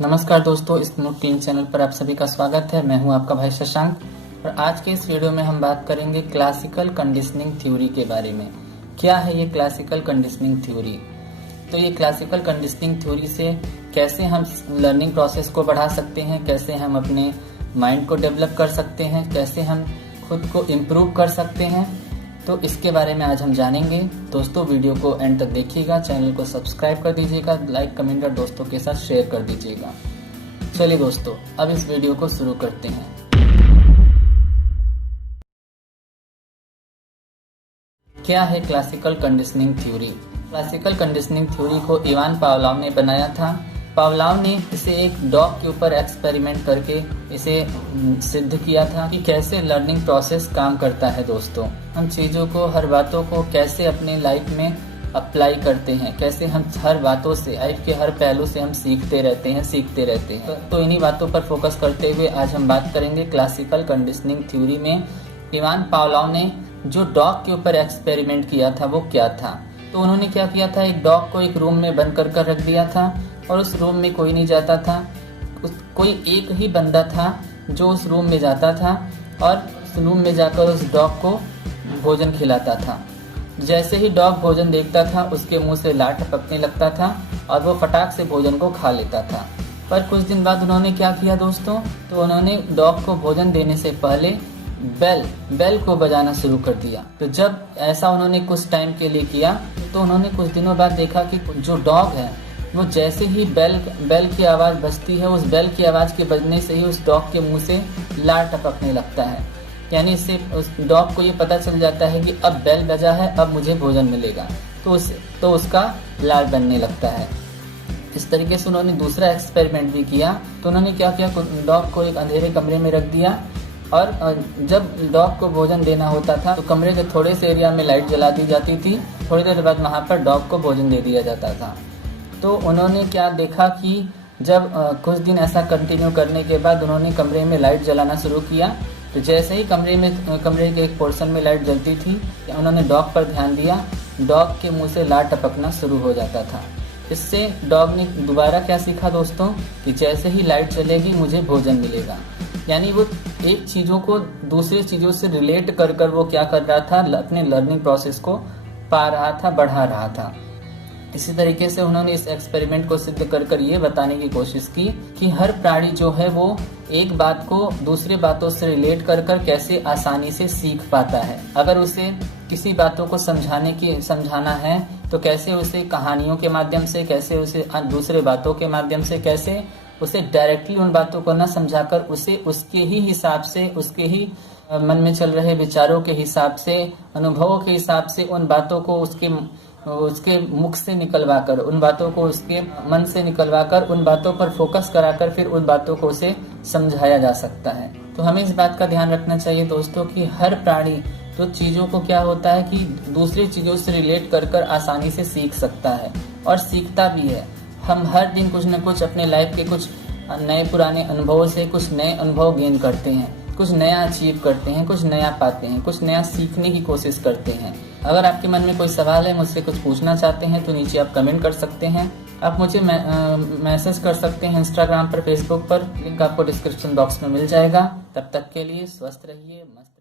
नमस्कार दोस्तों, इस नोट 3 चैनल पर आप सभी का स्वागत है। मैं हूं आपका भाई शशांक और आज के इस वीडियो में हम बात करेंगे क्लासिकल कंडीशनिंग थ्योरी के बारे में। क्या है ये क्लासिकल कंडीशनिंग थ्योरी? तो ये क्लासिकल कंडीशनिंग थ्योरी से कैसे हम लर्निंग प्रोसेस को बढ़ा सकते हैं, कैसे हम अपने माइंड को डेवलप कर सकते हैं, कैसे हम खुद को इम्प्रूव कर सकते हैं, तो इसके बारे में आज हम जानेंगे। दोस्तों वीडियो को एंड तक देखिएगा, चैनल को सब्सक्राइब कर दीजिएगा, लाइक कमेंट और दोस्तों के साथ शेयर कर दीजिएगा। चलिए दोस्तों, अब इस वीडियो को शुरू करते हैं। क्या है classical conditioning theory? Classical conditioning theory को इवान पावलोव ने बनाया था। पावलोव ने इसे एक डॉग के ऊपर एक्सपेरिमेंट करके इसे सिद्ध किया था कि कैसे लर्निंग प्रोसेस काम करता है। दोस्तों, हम चीज़ों को, हर बातों को कैसे अपने लाइफ में अप्लाई करते हैं, कैसे हम हर बातों से, लाइफ के हर पहलू से हम सीखते रहते हैं। तो इन्हीं बातों पर फोकस करते हुए आज हम बात करेंगे क्लासिकल कंडीशनिंग थ्योरी में इवान पावलोव ने जो डॉग के ऊपर एक्सपेरिमेंट किया था वो क्या था। तो उन्होंने क्या किया था, एक डॉग को एक रूम में बंद कर रख दिया था और उस रूम में कोई नहीं जाता था। कोई एक ही बंदा था जो उस रूम में जाता था और उस रूम में जाकर उस डॉग को भोजन खिलाता था। जैसे ही डॉग भोजन देखता था उसके मुंह से लार टपकने लगता था और वो फटाक से भोजन को खा लेता था। पर कुछ दिन बाद उन्होंने क्या किया दोस्तों, तो उन्होंने डॉग को भोजन देने से पहले बेल को बजाना शुरू कर दिया। तो जब ऐसा उन्होंने कुछ टाइम के लिए किया तो उन्होंने कुछ दिनों बाद देखा कि जो डॉग है वो जैसे ही बेल की आवाज़ बजती है, उस बेल की आवाज़ के बजने से ही उस डॉग के मुंह से लार टपकने लगता है। यानी इससे उस डॉग को ये पता चल जाता है कि अब बेल बजा है, अब मुझे भोजन मिलेगा, तो उसका लार बनने लगता है। इस तरीके से उन्होंने दूसरा एक्सपेरिमेंट भी किया। तो उन्होंने क्या किया, डॉग को एक अंधेरे कमरे में रख दिया और जब डॉग को भोजन देना होता था तो कमरे के थोड़े से एरिया में लाइट जला दी जाती थी। थोड़ी देर बाद वहाँ पर डॉग को भोजन दे दिया जाता था। तो उन्होंने क्या देखा कि जब कुछ दिन ऐसा कंटिन्यू करने के बाद उन्होंने कमरे में लाइट जलाना शुरू किया, तो जैसे ही कमरे के एक पोर्शन में लाइट जलती थी, उन्होंने डॉग पर ध्यान दिया, डॉग के मुंह से लार टपकना शुरू हो जाता था। इससे डॉग ने दोबारा क्या सीखा दोस्तों, कि जैसे ही लाइट चलेगी मुझे भोजन मिलेगा। यानी वो एक चीज़ों को दूसरी चीज़ों से रिलेट कर वो क्या कर रहा था, अपने लर्निंग प्रोसेस को पा रहा था, बढ़ा रहा था। इसी तरीके से उन्होंने इस एक्सपेरिमेंट को सिद्ध कर ये बताने की कोशिश की कि हर प्राणी जो है वो एक बात को दूसरे बातों से रिलेट कर कैसे आसानी से सीख पाता है। अगर उसे किसी बातों को समझाना है तो कैसे उसे कहानियों के माध्यम से, कैसे उसे दूसरे बातों के माध्यम से, कैसे उसे डायरेक्टली उन बातों को न समझाकर उसे उसके ही हिसाब से, उसके ही मन में चल रहे विचारों के हिसाब से, अनुभवों के हिसाब से उन बातों को उसके मुख से निकलवाकर, उन बातों को उसके मन से निकलवाकर, उन बातों पर फोकस कराकर फिर उन बातों को उसे समझाया जा सकता है। तो हमें इस बात का ध्यान रखना चाहिए दोस्तों कि हर प्राणी तो चीज़ों को क्या होता है कि दूसरी चीज़ों से रिलेट कर आसानी से सीख सकता है और सीखता भी है। हम हर दिन कुछ न कुछ अपने लाइफ के कुछ नए पुराने अनुभवों से कुछ नए अनुभव गेन करते हैं, कुछ नया अचीव करते हैं, कुछ नया पाते हैं, कुछ नया सीखने की कोशिश करते हैं। अगर आपके मन में कोई सवाल है, मुझसे कुछ पूछना चाहते हैं तो नीचे आप कमेंट कर सकते हैं। आप मुझे मैसेज कर सकते हैं इंस्टाग्राम पर, फेसबुक पर, लिंक आपको डिस्क्रिप्शन बॉक्स में मिल जाएगा। तब तक के लिए स्वस्थ रहिए, मस्त